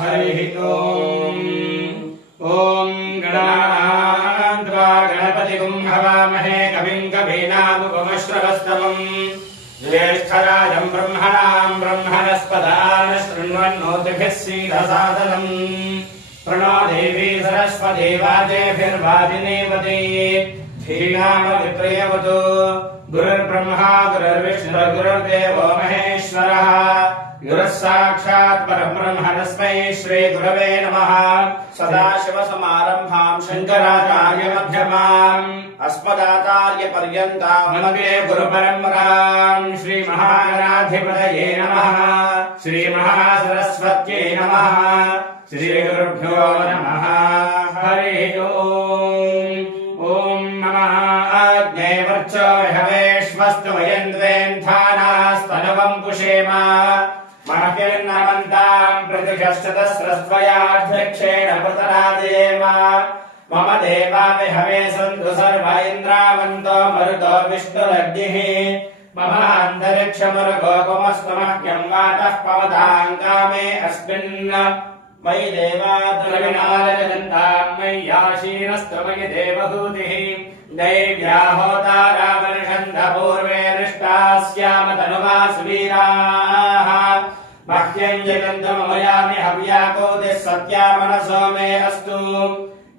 హరి ఓం ఓం గణాంద్వా గణపతి కుంభవామహే కవిం కవీనాముపమశ్రవస్తవం జ్యేష్ఠరాజం బ్రహ్మణాం బ్రహ్మణస్పదాన శృణ్వన్నోతిభిः సీధసాదనం ప్రణో దేవీ సరస్వతి వాజేభిర్వాజినేవతి ధీనామవిప్రయవతు గురుర్బ్రహ్మా గురుర్విష్ణుర్గురుర్దేవో गुरुः साक्षात् परब्रह्म तस्मै श्रीगुरवे नमः। सदाशिवसमारम्भाम् शङ्कराचार्यमध्यमाम् अस्मदाचार्यपर्यन्ताम् वंदे गुरुपरम्पराम् श्रीमहागणाधिपतये नमः। श्रीमहासरस्वत्यै नमः। श्रीगुरुभ्यो नमः। हरिः ओम्। ॐ नमः। आज्ञे वर्चो हवेष्वस्तु वयम् द्वेन्धानास्तनवम् पुषेम महभिर्नमन्ताम् प्रतिशश्चतस्रस्त्वयाध्यक्षेण पृतराजयेम मम देवा विहवे सन्तु सर्व इन्द्रावन्तो मरुतो विष्णुरग्निः मम अन्तरिक्षमरुगोपमस्तमह्यम् वातः पवताम् कामे अस्मिन् मयि देवाद्रविणालजन्ताम् मय्याशीनस्तमयि देवहूतिः दैव्या होतारावर्षन्त पूर्वे दृष्टाः स्याम तनुवा सुवीराः सात्यञ्जगन्धमयामि हव्याकोदे सत्या मनसो मे अस्तु।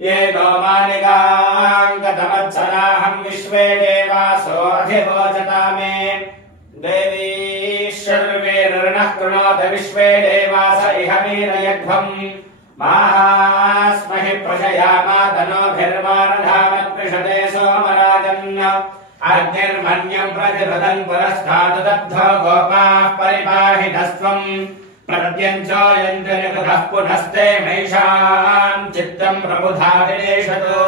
ये नो मानिकाङ्गतमच्छराहम् विश्वे देवासोऽधिभोजता मे। देवी शर्वेर्णः कृणोत विश्वे देवास इह मीरयध्वम् माहास्महि प्रशयामातनोभिर्मानधामत्पृषते सोमराजन्। अग्निर्मन्यम् प्रतिपदम् पुरस्तादुदब्धो गोपाः परिपाहि निकुतः पुनस्ते मैषाम् चित्तम् प्रबुधा विनेशतु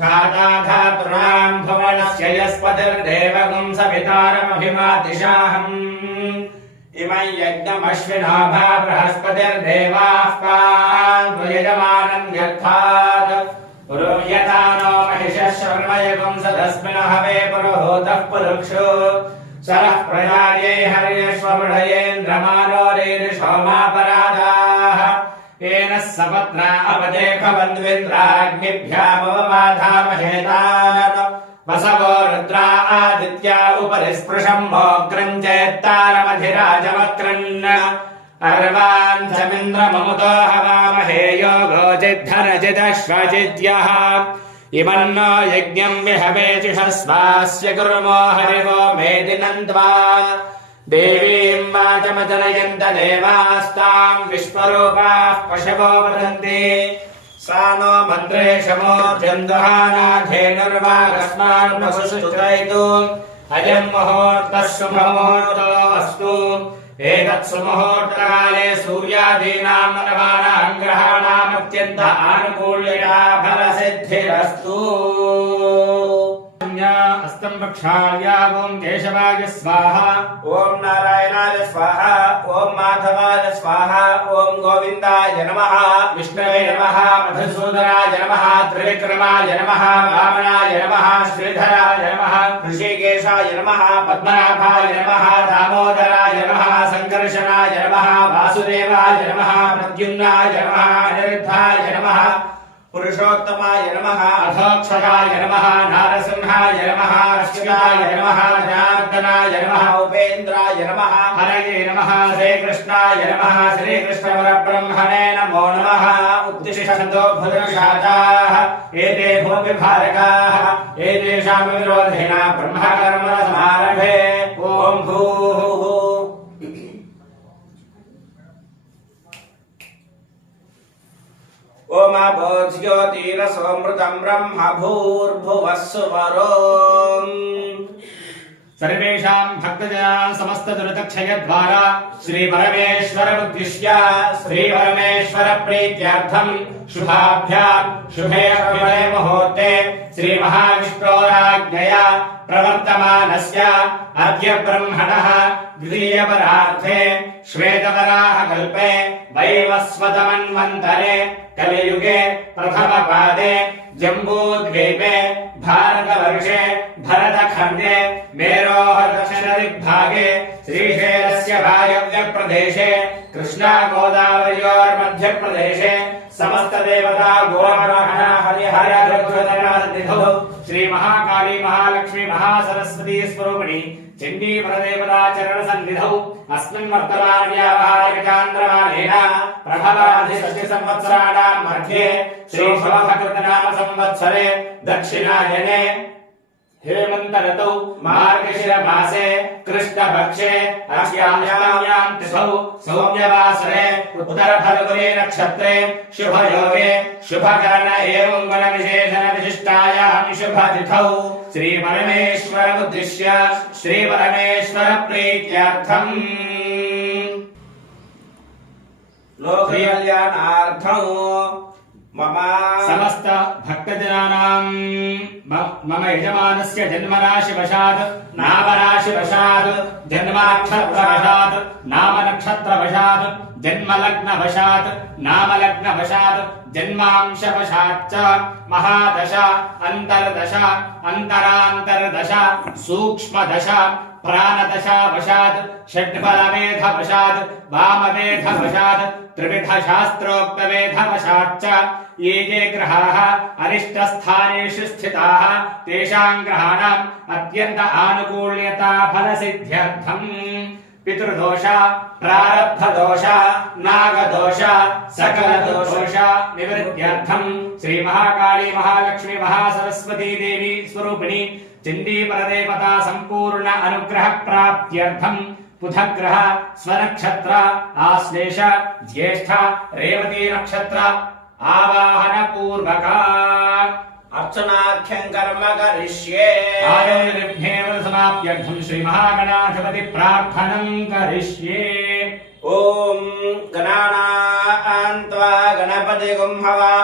धाता धातॄणाम् भुवनस्य यस्पतिर्देवगुम् सवितारमभिमातिशाहम् इमम् यज्ञमश्विनाभा बृहस्पतिर्देवाः पान्त्वयजमानम् यर्थात् पुरोह्यता नो महिषः शर्मयगुम् सदस्मिन् हवे पुरोहूतः पुरुक्षो सरः प्रजायै हर्यश्वमृढयेन्द्रमानोरेरिषोमापराधाः येन सपत्ना अवदेखबन्ध्विन्द्राग्निभ्यामवमाधामहेतान् वसवो रुद्रा आदित्या उपरि स्पृशम् मोग्रम् चेत्तारमधिराजवक्रन् अर्वान् समिन्द्रममुतो हवामहे योगो चिद्धनचिदश्वचिद्यः इमन्नो यज्ञम् विहवेचिषस्वास्य कुर्मो हरिवो मेदिनन्त्वा देवीम् वाचमजनयन्त देवास्ताम् विश्वरूपाः पशवो वदन्ति सा नो मन्त्रेशमोर्जन्दहानाधेनुर्वागस्मान्मसुश्चरयतु अयम् मुहूर्तः शुभमुहूर्तो अस्तु एतत्सुमुहूर्तकाले सूर्यादीनाम् मनवानाम् ग्रहाणामत्यन्त आनुकूल्यता फलसिद्धिरस्तु। अस्तम् प्रक्षाल्या ॐ केशवाय स्वाहा ॐ नारायणाय स्वाहा ॐ माधवाय स्वाहा ॐ गोविन्दाय नमः विष्णवे नमः मधुसूदनाय नमः त्रिविक्रमाय नमः वामनाय नमः श्रीधराय नमः ऋषिकेशाय नमः पद्मनाभाय नमः दामोदराय नमः सङ्कर्षणाय नमः वासुदेवाय नमः प्रद्युम्नाय नमः अनिरुद्धाय नमः పురుషోత్తమాయ నమ. అధోక్షరాయ నమ నారసింహాయ నమ అశ్వినాయ నమ జనార్దనాయ నమ ఉపేంద్రాయ నమ. హరయే నమ శ్రీకృష్ణాయ నమ శ్రీకృష్ణవరబ్రహ్మణే నమో నమ. ఉద్దిష్టంతో భుదృశాచా ఏతే భూమి భారకాః ఏతేషాం విరోధేన బ్రహ్మకర్మ సమారభే. ఓం భూః. ब्रह्म भूर्भुवः सुवरोम् सर्वेषाम् भक्तजनान् समस्तदुरितक्षयद्वारा श्रीपरमेश्वरमुद्दिश्य श्रीपरमेश्वरप्रीत्यर्थम् शुभाभ्याम् शुभे शुभे मुहूर्ते श्रीमहाविष्णोराज्ञया प्रवर्तमानस्य अद्य ब्रह्मणः द्वितीयपरार्थे श्वेतवराहकल्पे वैवस्वतमन्वन्तरे कलियुगे प्रथम प्रथमपादे, जम्बूद्वीपे भारतवर्षे भरतखण्डे मेरोः दक्षिणदिग्भागे श्रीशैलस्य वायव्यप्रदेशे प्रदेशे कृष्णा गोदावर्योर्मध्यप्रदेशे समस्तदेवता गोब्राह्मण हरिहर निधौ श्री महाकाली महालक्ष्मी महासरस्वती स्वरूपिणी చండీపురదేవతాచరణసన్నిధౌ అస్మిన్ వర్తమానవ్యావహారకాంద్రమాలేన ప్రభవాధిసత్యసంవత్సరాణాం మధ్యే శ్రీఫలభకృతనామ సంవత్సరే దక్షిణాయనే संवत्सराणां मध्ये श्री शोभकृतनाम संवत्सरे दक्षिणायने हेमन्त ऋतौ मार्गशिर मासे कृष्णपक्षे अस्यां तिथौ सौम्यवासरे उत्तर फल्गुनी नक्षत्रे शुभयोगे शुभकरण एवं गुण विशेषण विशिष्टायां शुभतिथौ श्री परमेश्वर उद्दिश्य श्री परमेश्वर प्रीत्यर्थम् लोककल्याणार्थं मम समस्त भक्तजनानां म- मम यजमानस्य जन्मराशिवशात्, नामराशिवशात् जन्मनक्षत्रवशात् नामनक्षत्रवशात्, जन्मलग्नवशात्, नामलग्नवशात्, जन्मांशवशाच्च, महादश, अन्तर्दश अन्तरान्तर्दश सूक्ष्मदश प्राणदशावशात् षड्फलवेधवशात् वामवेधवशात् त्रिविधशास्त्रोक्तवेधवशाच्च ये ये ग्रहाः अरिष्टस्थानेषु स्थिताः तेषां ग्रहाणाम् अत्यन्त आनुकूल्यता फलसिद्ध्यर्थम् पितृदोष प्रारब्धदोष नागदोष सकलदोष निवृत्त्यर्थम् श्री महाकाली महालक्ष्मी महासरस्वती देवी स्वरूपिणी चण्डी परदेवता सम्पूर्ण अनुग्रह प्राप्त्यर्थम् बुधग्रह स्वनक्षत्र आश्लेष ज्येष्ठ रेवती नक्षत्र आवाहन पूर्वका अर्चनाख्यं कर्म करिष्ये आयोनिर्भ्येव समाप्त्यर्थम् श्री महागणाधिपति प्रार्थनम् करिष्ये ॐ गणानान्त्वा गणपतिगुं हवामहे कविं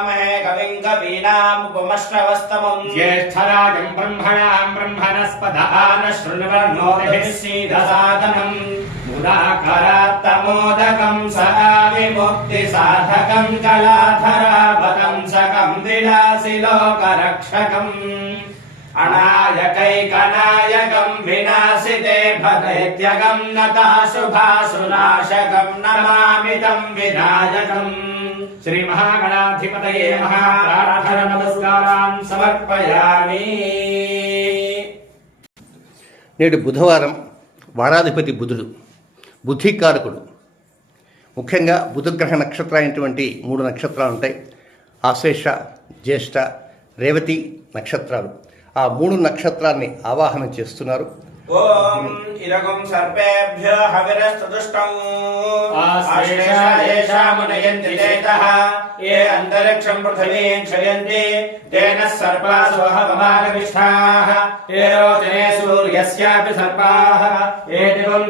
कवीनामुपमश्रवस्तमम् ज्येष्ठराजम् ब्रह्मणाम् ब्रह्मणस्पद आन शृण्वन्नोतिभिः सीदसादनम् मुदाकरात्तमोदकम् स विमुक्तिसाधकम् कलाधरावतंसकम् विलासि लोकरक्षकम् अनायकैकनायकम् विनाशिते भदैत्यगम् नताशुभाशुनाशकम् नमामि तम् विनायकम् శ్రీ మహాగణాధిపతయే మహాప్రార్థన సమర్పయామి. నేడు బుధవారం వారాధిపతి బుధుడు బుద్ధి కారకుడు ముఖ్యంగా బుధగ్రహ నక్షత్ర అయినటువంటి మూడు నక్షత్రాలు ఉంటాయి ఆశేష జ్యేష్ఠ రేవతి నక్షత్రాలు. ఆ మూడు నక్షత్రాన్ని ఆవాహన చేస్తున్నారు. ఓం ఇరగం సర్పేభ్య హవిరస్తదుష్టం. ఏ అంతరిక్షం పృథివీం క్షయంతి. తేన సర్పాసుహ గమాగమిష్టాః ఏ రోచనే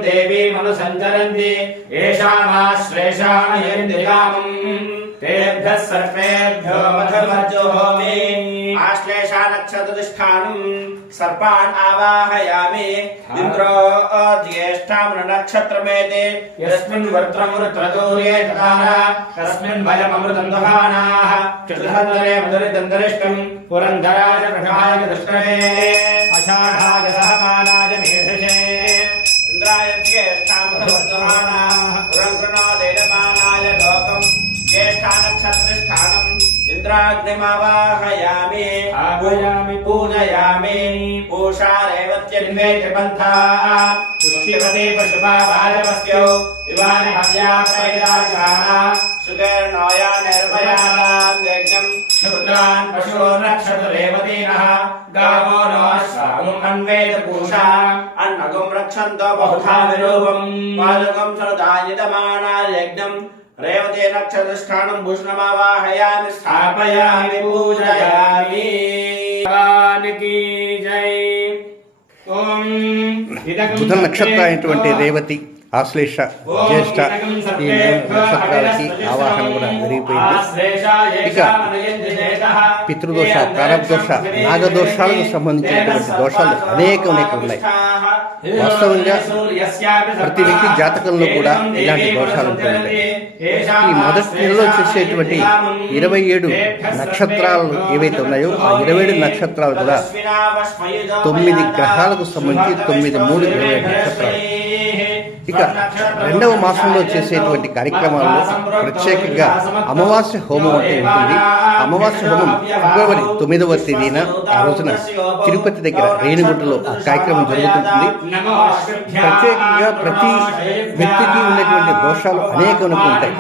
దేవీమను సంచరంతి. ఏషామాశ్లేషామయంతి కామం तेभ्यः सर्पेभ्यो मधुमज्जुहोमि आश्लेषा नक्षत्रतिष्ठानम् सर्पान् आवाहयामि इन्द्रो ज्येष्ठाम् नक्षत्रमेते यस्मिन् वर्त्रमृत्रदूर्ये तथा तस्मिन् भयममृतम् दहानाः चतुर्धरे मधुरिदन्तरिष्टम् पुरन्दराय प्रथमाय दृष्टवे अषाढाय सहमानाय मेधसे इन्द्राय ज्येष्ठामधुवर्धमानाः पुरङ्कृणादेयमानाय लोकम् ज्येष्ठानक्षत्रस्थानम् इन्द्राग्निमावाहयामि आह्वयामि, पूजयामि। पूषा रेवत्यन्वेति पन्थाः पुष्यपते पशुपावायवस्यौ इवानि हव्या प्रैराजाः सुगर्णोया निर्भयानाम् क्षुद्रान् पशून् रक्षतु रेवतीनः गावो नो अन्वेद पूषा अन्नगुम् रक्षन्तो बहुधा विरूपम् पादुकम् सनुदायितमाना यज्ञम् रेवती नक्षत्रस्थानम् भूषणमावाहयामि स्थापयामि पूजयामि భగవాన్ కీ జై ఓం ఇదకం బుధ నక్షత్రం అయినటువంటి రేవతి ఆశ్లేష జ్యేష్ఠ ఈ మూడు నక్షత్రాలకి ఆవాహన కూడా జరిగిపోయింది. ఇక పితృదోష ప్రారంభదోష నాగదోషాలకు సంబంధించినటువంటి దోషాలు అనేక అనేక ఉన్నాయి. వాస్తవంగా ప్రతి వ్యక్తి జాతకంలో కూడా ఇలాంటి దోషాలు ఉంటూ ఉంటాయి. ఈ మొదటి నెలలో చేసేటువంటి ఇరవై ఏడు నక్షత్రాలు ఏవైతే ఉన్నాయో ఆ ఇరవై ఏడు నక్షత్రాలు కూడా తొమ్మిది గ్రహాలకు సంబంధించి తొమ్మిది మూడు ఇరవై నక్షత్రాలు. ఇక రెండవ మాసంలో చేసేటువంటి కార్యక్రమాల్లో ప్రత్యేకంగా అమావాస్య హోమం అంటే ఉంటుంది. అమావాస్య హోమం ఫిబ్రవరి తొమ్మిదవ తేదీన ఆ రోజున తిరుపతి దగ్గర రేణిగుంటలో ఆ కార్యక్రమం జరుగుతుంటుంది. ప్రత్యేకంగా ప్రతి వ్యక్తికి ఉన్నటువంటి దోషాలు అనేక ఉంటాయి.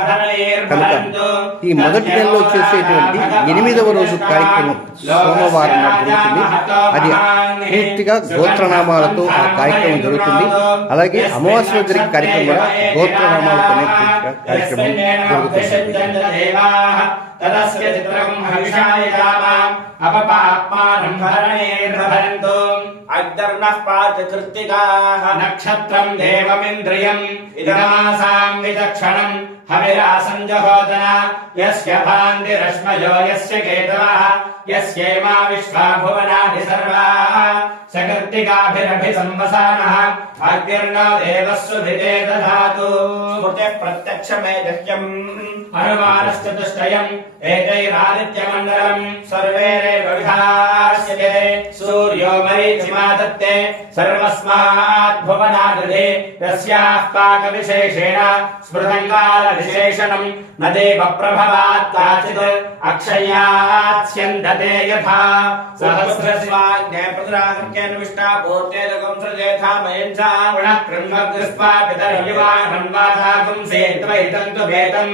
కనుక ఈ మొదటి నెలలో చేసేటువంటి ఎనిమిదవ రోజు కార్యక్రమం సోమవారం జరుగుతుంది. అది పూర్తిగా గోత్రనామాలతో ఆ కార్యక్రమం జరుగుతుంది. అలాగే అమావాస్య ಸಾಂಸ್ಕೃತಿಕ ಕಾರ್ಯಕ್ರಮ ಗೋತ್ರ ನಾಮಾವತನೆ ಕಾರ್ಯಕ್ರಮ ತದಸ್ಯ ಚಿತ್ರಂ ಹವಿಷಾಯ ರಾಮ यस्य केतवः భాంతిరశ్మయో యస్య కేతవః యస్యేమా విశ్వా భువనాని సర్వాः సకర్తికాభిరభి సంవసానः అగ్నిర్నో దేవస్సుభితే దధాతు స్మృతిः ప్రత్యక్షమేదహ్యం అనుమానశ్చతుష్టయం ఏకైరాదిత్యమండలం సర్వేరేవ విధాస్యతే సూర్యో మరీచిమా దత్తే సర్వస్మాత్ భువనాదధే తస్యాః పాకవిశేషేణ दहते यथा। सहस्रस्वाज्ञप्रतिराकृत्यन्विष्टा पूर्ते लकंसृजेथा मयञ्चा गुणः ब्रह्मग्रस्वा पितर्यवान् हन्वाधागुंसेत्वैतम् तु भेतम्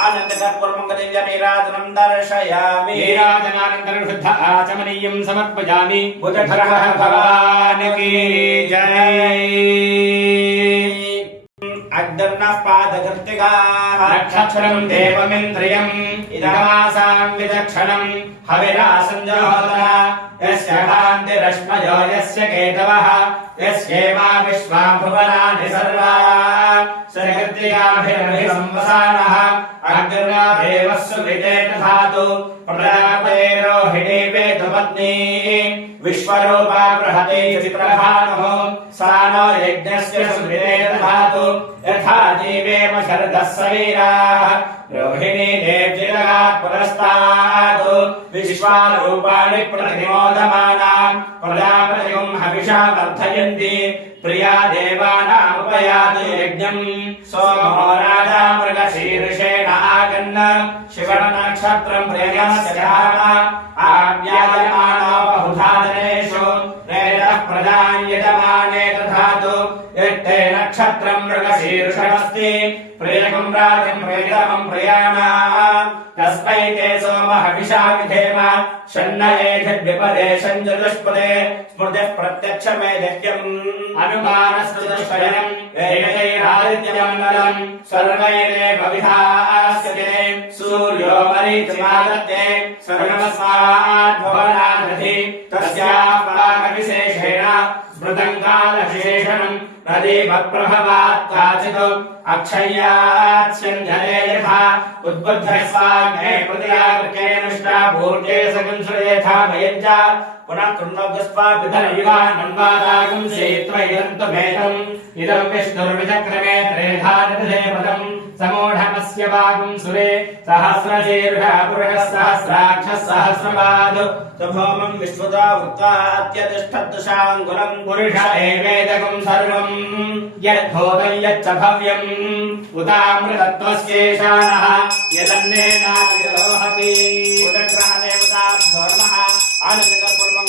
आनन्दकर्पूर्मङ्गदिव्यनीराजनं दर्शयामि नीराजनानन्तरं शुद्ध आचमनीयं समर्पयामि। बुधधरः भगवान् की जय। अग्निर्नः पादकृत्तिकाः। नक्षत्रम् देवमिन्द्रियम् इदमासाम् विचक्षणम् हविरासञ्जहोदन यस्य कान्तिरश्मयो यस्य केतवः। यस्येवा विश्वा भुवनानि सर्वा। स कृत्तिकाभिरभिसंवसानः अग्रादेवस्विते तथातु प्रजापतेरोहिणीपे धुपत्नी विश्वरूपा बृहते चित्रभानुः सा नो यज्ञस्य सुविते दधातु यथा जीवेम शरदः सवीराः रोहिणी देव्यजगात् पुरस्तात् विश्वारूपाणि प्रतिमोदमानाम् प्रजापतिगुम् हविषा वर्धयन्ति प्रिया देवानाम् देवानामुपयाति यज्ञम् सोमो राजा मृगशीर्षेण आगन्न शिवनक्षत्रम् प्रियस्य आव्यायमानो बहुधा जनेषु प्रेरः प्रजान्यजमाने दधातु నక్షత్రం మృగశీర్షమస్తి. ప్రేయకం రాజం ప్రేరమం ప్రయాణా తస్మై తే సోమ హవిషా విధేమ షన్న ఏధి విపదేశం చతుష్పదే స్మృతి ప్రత్యక్షమే దహ్యం అనుమానస్తుదర్శనం ఏకైరాదిత్యమండలం సర్వైరే భవిధాస్యతే సూర్యో మరీచిమాదత్తే. సర్వస్మాద్ తస్యా పరాగ విశేషేణ. స్మృతం కాలశేషణం काचित् अक्षय्याच्छन्दने यथा उद्बुद्धस्वाग्ने प्रतियाकृकेन निष्ठा भूर्जे सगंसुरेथा भयम् च पुनः कृण्वगस्वापितरयुवान्वादागम् सेत्वा इदम् तु भेदम् इदम् विष्णुर्विचक्रमे त्रेधानिधे पदम् समूढमस्य वागुम् सुरे सहस्रशीर्षः पुरुषः सहस्राक्षः सहस्रपाद सभोमम् विश्वता वृत्तात्यतिष्ठदशाङ्गुलम् पुरुष एवेदकम् सर्वम् यद्भूतम् यच्च भव्यम् उतामृतत्वस्येषाणः यदन्नेनातिरोहति उदग्रहदेवताभ्यो नमः आनन्दकर्पूर्मङ्गलीयनीराजन्दर्याम्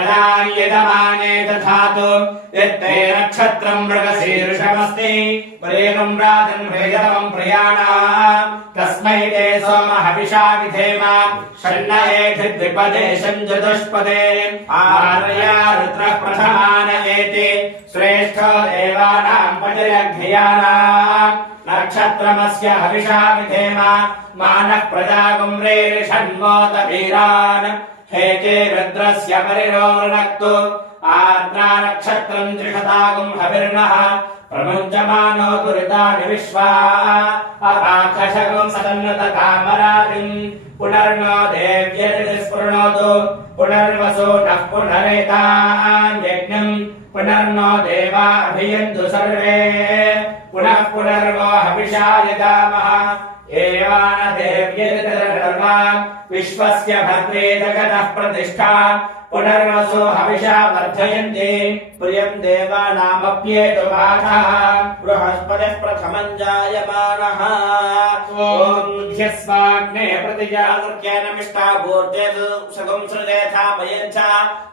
दिनेषु प्रेतः प्रदानि यजमाने दधातु यत्ते नक्षत्रम् मृगशीर्षमस्ति प्रेमम् राजन् प्रेतमम् प्रयाणाम् तस्मै ते सोम हविषा विधेम षण्णयेधिद्विपदे चतुष्पदे आर्या रुद्रः प्रथमान एति श्रेष्ठो देवानाम् पतिरघ्यानाम् नक्षत्रमस्य हविषा विधेम मानः प्रजागुम्रेषण्मोत वीरान् हेते रुद्रस्य परिरोणक्तु आर्द्रा नक्षत्रम् त्रिशतागुम् हविर्नः प्रमुञ्चमानो दुरितानि विश्वा अपाकशकम् सदन्नत कामराजिम् पुनर्नो देव्यति स्पृणोतु पुनर्वसो नः पुनरेतान् यज्ञम् पुनर्नो देवा अभियन्तु सर्वे पुनः पुनर्वो हविषा यदामः एवान देव्यतिर्वा विश्वस्य भद्रे जगतः प्रतिष्ठा पुनर्वसो हविषा वर्धयन्ति प्रियम् देवानामप्येतु पाठः बृहस्पतिः प्रथमम् जायमानः ॐ ध्यस्वाग्ने प्रतिजा जागृत्यनमिष्टाभूर्जेषु सगुं सृजेथा मयम् च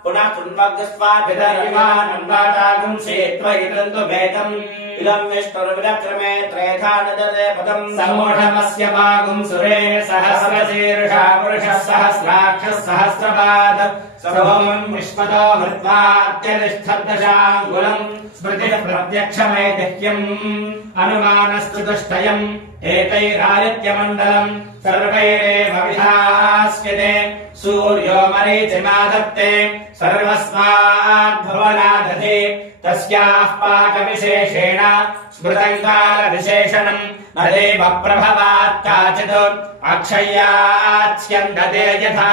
पुनः शृण्वग्स्वाभिधर्यमानम् विदर्यमानन्दातागुं शेत्वयितन्तु भेदम् इदम् विष्णुर्विलक्रमे त्रेधा न ददे पदम् सम्मूढमस्य वागुं सुरे सहस्रशीर्षा पुरुषः सहस्राक्षः सहस्रपाद सभोमम् विश्वतो हृत्वात्यतिष्ठद्दशाङ्गुलम् स्मृतिः प्रत्यक्षमैतिह्यम् अनुमानस्तु तुष्टयम् एतैरादित्यमण्डलम् सर्वैरेव विधास्यते सूर्यो मरीचिमादत्ते सर्वस्माद्भुवनादधि तस्याः पाकविशेषेण स्मृतम् कालविशेषणम् न देव प्रभवात् काचित् अक्षय्याच्छ्यन्दते यथा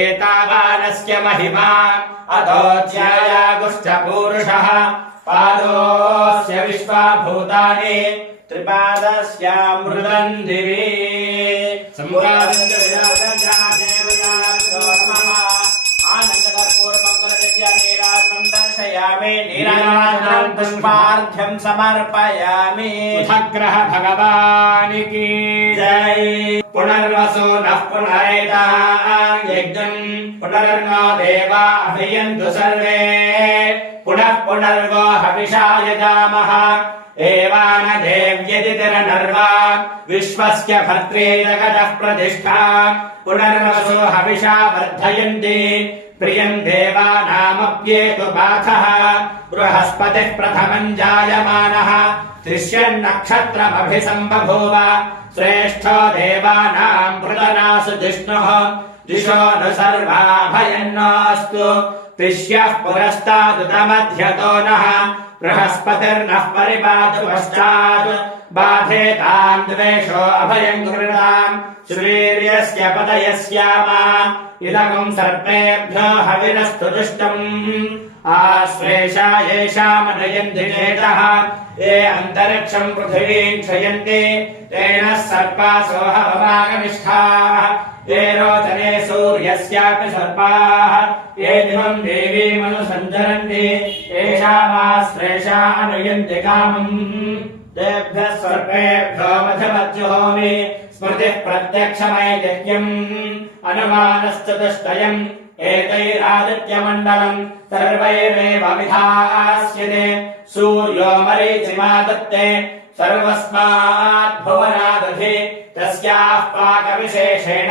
एतावानस्य महिमा अतोऽध्यायागुश्च पूरुषः पादोऽस्य विश्वाभूतानि त्रिपादस्यामृतम् दिवि सम्राजम् च विराजम् राजेवयाभ्यो नमः आनन्दकर्पूरमङ्गलविद्यानीराजनम् दर्शयामि नीराजनम् पुष्पार्घ्यम् समर्पयामि बुधग्रह भगवान् की जय पुनर्वसो नः पुनरेतान् यज्ञम् पुनर्नो देवा अभियन्तु सर्वे पुनः पुनर्वो हविषा यजामः एवान देव्यदितिरनर्वा विश्वस्य भर्त्रे जगतः प्रतिष्ठा पुनर्वसो हविषा वर्धयन्ति प्रियम् देवानामप्येतु पाथः बृहस्पतिः प्रथमम् जायमानः त्रिष्यन्नक्षत्रमभिसम्बभूव श्रेष्ठो देवानाम् पृतनासु जिष्णुः दिशो नु सर्वाभयन्नोऽस्तु तिष्यः पुरस्तादुतमध्यतो नः बृहस्पतिर्नः परिपातु पश्चात् बाधेताम् द्वेषो अभयम् कृताम् श्रीर्यस्य पदयस्यामा इदगम् सर्पेभ्यो हविनस्तु दुष्टम् आश्लेषा येषामनयन्ति चेतः ये अन्तरिक्षम् पृथिवीम् क्षयन्ति तेन सर्पासो हवमागमिष्ठाः ये रोचने सूर्यस्यापि सर्पाः ये दिवम् देवीमनुसञ्चरन्ति येषामाश्लेषा अनुयन्ति कामम् तेभ्यः सर्पेभ्यो मधुमज्जुहोमि स्मृतिः प्रत्यक्षमैदिह्यम् अनुमानश्चतुष्टयम् एतैरादित्यमण्डलम् सर्वैरेव विधास्यते सूर्यो मरीचिमादत्ते सर्वस्माद्भुवनादधि तस्याः पाकविशेषेण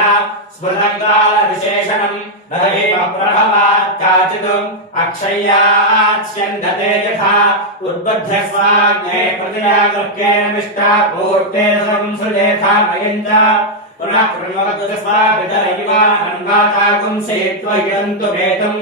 स्मृतम् कालविशेषणम् न दैव प्रभवात् काचित् अक्षय्याच्छ्यन्दते यथा उद्बध्यस्वाग्ने प्रतिजागृह्येन मिष्टा पूर्ते संसृजेथा मयम् च पुनः कृण्वतु तस्मापितरयिवानन्वातागुंसेत्वयन्तु वेदम्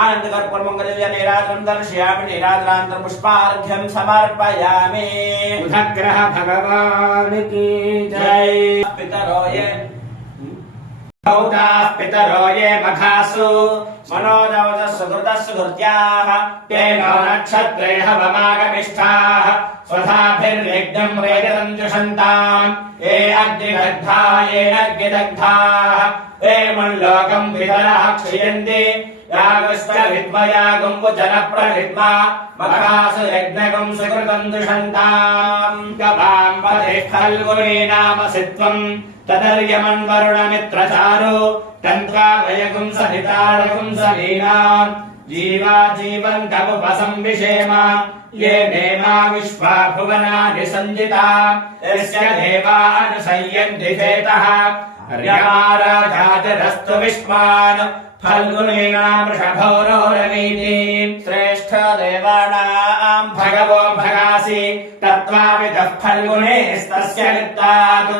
आनन्दकर्पूर्मङ्गलनिराजनम् दर्शयामि निराजनान्तरम् पुष्पार्घ्यम् समर्पयामि बुधग्रह भगवान् की जय पितरो ये भौताः पितरो ये मघासु मनोजवतः सुहृतः सुहृत्याः तेनो नक्षत्रे हवमागमिष्ठाः स्वधाभिर्यज्ञम् वेदम् जुषन्ताम् ये अग्निदग्धा ये अग्निदग्धाः ते मुल्लोकम् वितरः क्षयन्ति यागश्च विद्मयागुम् जनप्रविद्मा मघासु यज्ञगुम् सुकृतम् दुषन्ताम् गवाम् पदे खल्गुणी नाम सित्वम् तदर्यमन् वरुणमित्रचारु तन्त्वा वयगुम् सहितारगुम् सलीनाम् जीवा जीवन्तमुपसंविषेम ये नेमा विश्वा भुवनानि सञ्जिता यस्य देवानुसय्यन्ति चेतः हर्यमाराजातिरस्तु विश्वान् फल्गुणीनाम् वृषभौरोरवीति श्रेष्ठ देवानाम् भगवो भगासि तत्त्वाविदः फल्गुणेस्तस्य वित्तात्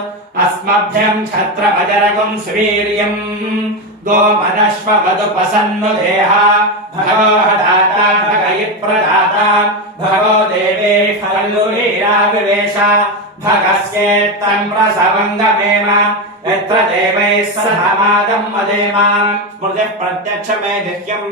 अस्मभ्यम् छत्रपजरगुम् स्वीर्यम् गोमदश्ववदुपसन्नु देह भगो ప్రత్యక్షం వదేమ స్మృతి ప్రత్యక్షమే దిహ్యం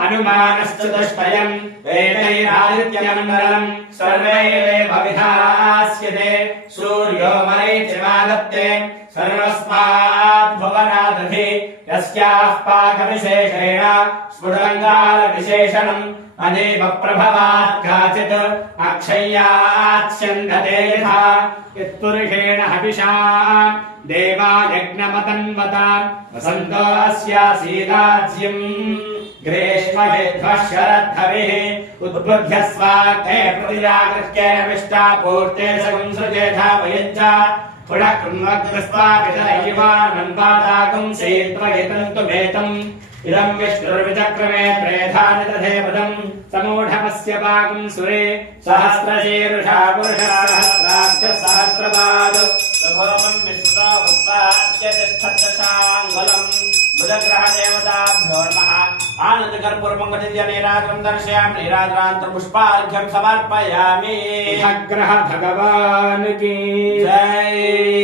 అనుమానశ్చ దుష్పయం వేణైరాదిత్యమండలం సర్వైరేవవిధాస్యతే సూర్యో మరైత్రిమాదత్తే సర్వస్మాద్భువనాదభి యస్యాః పాకవిశేషేణ స్ఫుటలంగారవిశేషణం अदेव प्रभवात् काचित् अक्षय्याच्छन्दते यथा यत्पुरुषेण हविषा देवा यज्ञमतन्वता वसन्तो अस्यासीदाज्यम् ग्रीष्महेध्वः शरद्धविः उद्बुद्ध्य स्वार्थे प्रतिजागृह्य विष्टा पूर्ते सगुं सृजेथा वयञ्च पुनः कृण्वग्रस्त्वा पितरैवानन्वादाकुं सेत्वयतन्तु मेतम् इदम् विष्णुर्विचक्रमे त्रेधानि तथे पदम् समूढमस्य पाकम् सुरे सहस्रशीर्षा पुरुषः सहस्राक्ष सहस्रपाद प्रभवमम् विश्रुता उत्पाद्यतिष्ठदशाङ्गलम् बुधग्रहदेवताभ्यो नमः। आनन्दकर्पूर्वङ्गतिजनीराजम् दर्शयामि। नीराजनान्तर्पुष्पार्घ्यम् समर्पयामि। ग्रह भगवान् की। जय।